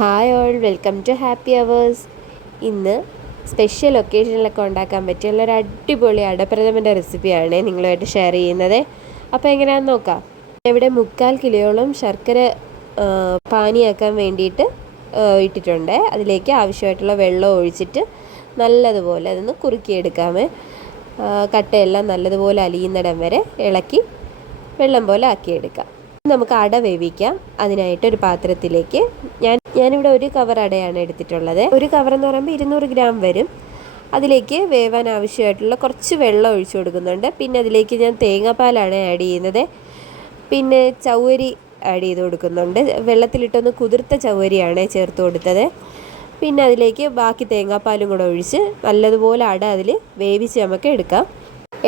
Hi all, welcome to happy hours. ഇന്ന് special ഒക്കേഷനിലൊക്കെ ഉണ്ടാക്കാൻ പറ്റിയുള്ള ഒരു അടിപൊളി അടപ്രഥമൻ്റെ റെസിപ്പിയാണ് നിങ്ങളുമായിട്ട് ഷെയർ ചെയ്യുന്നത്. അപ്പോൾ എങ്ങനെയാണെന്ന് നോക്കാം. ഇവിടെ 3/4 കിലോയോളം ശർക്കര പാനിയാക്കാൻ വേണ്ടിയിട്ട് ഇട്ടിട്ടുണ്ട്. അതിലേക്ക് ആവശ്യമായിട്ടുള്ള വെള്ളം ഒഴിച്ചിട്ട് നല്ലതുപോലെ അതൊന്ന് കുറുക്കിയെടുക്കാമേ. കട്ടയെല്ലാം നല്ലതുപോലെ അലിയുന്നിടം വരെ ഇളക്കി വെള്ളം പോലെ ആക്കിയെടുക്കാം. നമുക്ക് അട വേവിക്കാം. അതിനായിട്ടൊരു പാത്രത്തിലേക്ക് ഞാനിവിടെ 1 കവർ അടയാണ് എടുത്തിട്ടുള്ളത്. 1 കവർ എന്ന് പറയുമ്പോൾ 200 ഗ്രാം വരും. അതിലേക്ക് വേവാൻ ആവശ്യമായിട്ടുള്ള കുറച്ച് വെള്ളം ഒഴിച്ചു കൊടുക്കുന്നുണ്ട്. പിന്നെ അതിലേക്ക് ഞാൻ തേങ്ങാപ്പാലാണ് ആഡ് ചെയ്യുന്നത്. പിന്നെ ചവ്വരി ആഡ് ചെയ്ത് കൊടുക്കുന്നുണ്ട്. വെള്ളത്തിലിട്ടൊന്ന് കുതിർത്ത ചവ്വരിയാണ് ചേർത്ത് കൊടുത്തത്. പിന്നെ അതിലേക്ക് ബാക്കി തേങ്ങാപ്പാലും കൂടെ ഒഴിച്ച് നല്ലതുപോലെ അട അതിൽ വേവിച്ച് നമുക്ക് എടുക്കാം.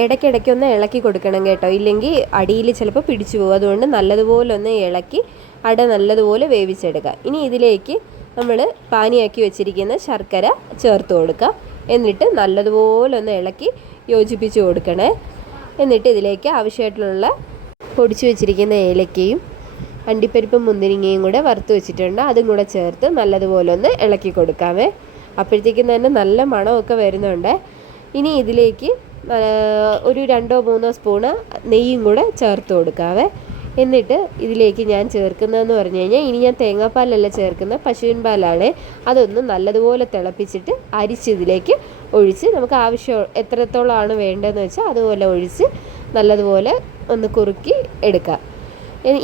ഇടയ്ക്കിടയ്ക്കൊന്ന് ഇളക്കി കൊടുക്കണം കേട്ടോ, ഇല്ലെങ്കിൽ അടിയിൽ ചിലപ്പോൾ പിടിച്ചു പോകും. അതുകൊണ്ട് നല്ലതുപോലെ ഒന്ന് ഇളക്കി അട നല്ലതുപോലെ വേവിച്ചെടുക്കുക. ഇനി ഇതിലേക്ക് നമ്മൾ പാനിയാക്കി വെച്ചിരിക്കുന്ന ശർക്കര ചേർത്ത് കൊടുക്കുക. എന്നിട്ട് നല്ലതുപോലെ ഒന്ന് ഇളക്കി യോജിപ്പിച്ച് കൊടുക്കണേ. എന്നിട്ട് ഇതിലേക്ക് ആവശ്യമായിട്ടുള്ള പൊടിച്ചു വെച്ചിരിക്കുന്ന ഏലക്കയും അണ്ടിപ്പരിപ്പും മുന്തിരിങ്ങയും കൂടെ വറുത്ത് വെച്ചിട്ടുണ്ട്. അതും കൂടെ ചേർത്ത് നല്ലതുപോലെ ഒന്ന് ഇളക്കി കൊടുക്കാമേ. അപ്പോഴത്തേക്കും തന്നെ നല്ല മണമൊക്കെ വരുന്നുണ്ട്. ഇനി ഇതിലേക്ക് ഒരു 2-3 സ്പൂണ് നെയ്യും കൂടെ ചേർത്ത് കൊടുക്കാവേ. എന്നിട്ട് ഇതിലേക്ക് ഞാൻ ചേർക്കുന്നതെന്ന് പറഞ്ഞു കഴിഞ്ഞാൽ, ഇനി ഞാൻ തേങ്ങാപ്പാലല്ല ചേർക്കുന്നത്, പശുവിൻ പാലാണ്. അതൊന്ന് നല്ലതുപോലെ തിളപ്പിച്ചിട്ട് അരിച്ച് ഇതിലേക്ക് ഒഴിച്ച് നമുക്ക് ആവശ്യം എത്രത്തോളമാണ് വേണ്ടതെന്ന് വെച്ചാൽ അതുപോലെ ഒഴിച്ച് നല്ലതുപോലെ ഒന്ന് കുറുക്കി എടുക്കാം.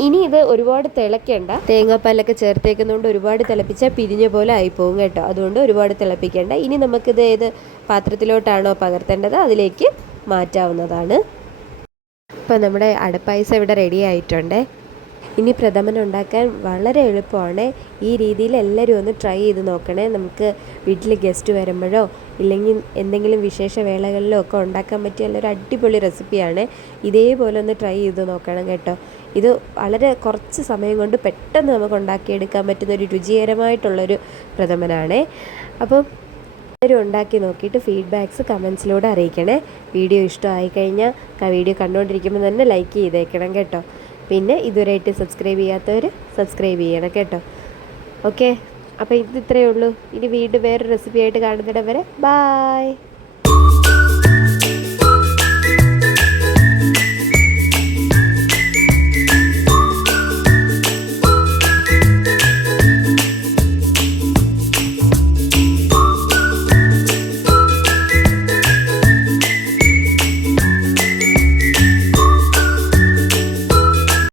ഇനി ഇത് ഒരുപാട് തിളയ്ക്കേണ്ട. തേങ്ങാപ്പാലൊക്കെ ചേർത്തേക്കുന്നതുകൊണ്ട് ഒരുപാട് തിളപ്പിച്ചാൽ പിരിഞ്ഞ പോലെ ആയിപ്പോവും കേട്ടോ. അതുകൊണ്ട് ഒരുപാട് തിളപ്പിക്കേണ്ട. ഇനി നമുക്കിത് ഏത് പാത്രത്തിലോട്ടാണോ പകർത്തേണ്ടത് അതിലേക്ക് മാറ്റാവുന്നതാണ്. ഇപ്പം നമ്മുടെ അടപ്പായസം ഇവിടെ റെഡി ആയിട്ടുണ്ട്. ഇനി പ്രഥമൻ ഉണ്ടാക്കാൻ വളരെ എളുപ്പമാണ്. ഈ രീതിയിൽ എല്ലാവരും ഒന്ന് ട്രൈ ചെയ്ത് നോക്കണേ. നമുക്ക് വീട്ടിൽ ഗസ്റ്റ് വരുമ്പോഴോ ഇല്ലെങ്കിൽ എന്തെങ്കിലും വിശേഷ വേളകളിലോ ഒക്കെ ഉണ്ടാക്കാൻ പറ്റിയ ഒരു അടിപൊളി റെസിപ്പിയാണ്. ഇതേപോലെ ഒന്ന് ട്രൈ ചെയ്ത് നോക്കണം കേട്ടോ. ഇത് വളരെ കുറച്ച് സമയം കൊണ്ട് പെട്ടെന്ന് നമുക്ക് ഉണ്ടാക്കിയെടുക്കാൻ പറ്റുന്നൊരു രുചികരമായിട്ടുള്ളൊരു പ്രഥമനാണ്. അപ്പം എല്ലാവരും ഉണ്ടാക്കി നോക്കിയിട്ട് ഫീഡ്ബാക്ക്സ് കമൻസിലൂടെ അറിയിക്കണേ. വീഡിയോ ഇഷ്ടമായി കഴിഞ്ഞാൽ വീഡിയോ കണ്ടുകൊണ്ടിരിക്കുമ്പോൾ തന്നെ ലൈക്ക് ചെയ്തേക്കണം കേട്ടോ. പിന്നെ ഇതുവരെയായിട്ട് സബ്സ്ക്രൈബ് ചെയ്യാത്തവർ സബ്സ്ക്രൈബ് ചെയ്യണം കേട്ടോ. ഓക്കെ, അപ്പോൾ ഇത്രയേ ഉള്ളൂ. ഇനി വീണ്ടും വേറൊരു റെസിപ്പിയായിട്ട് കാണുന്നിടം വരെ ബായ്.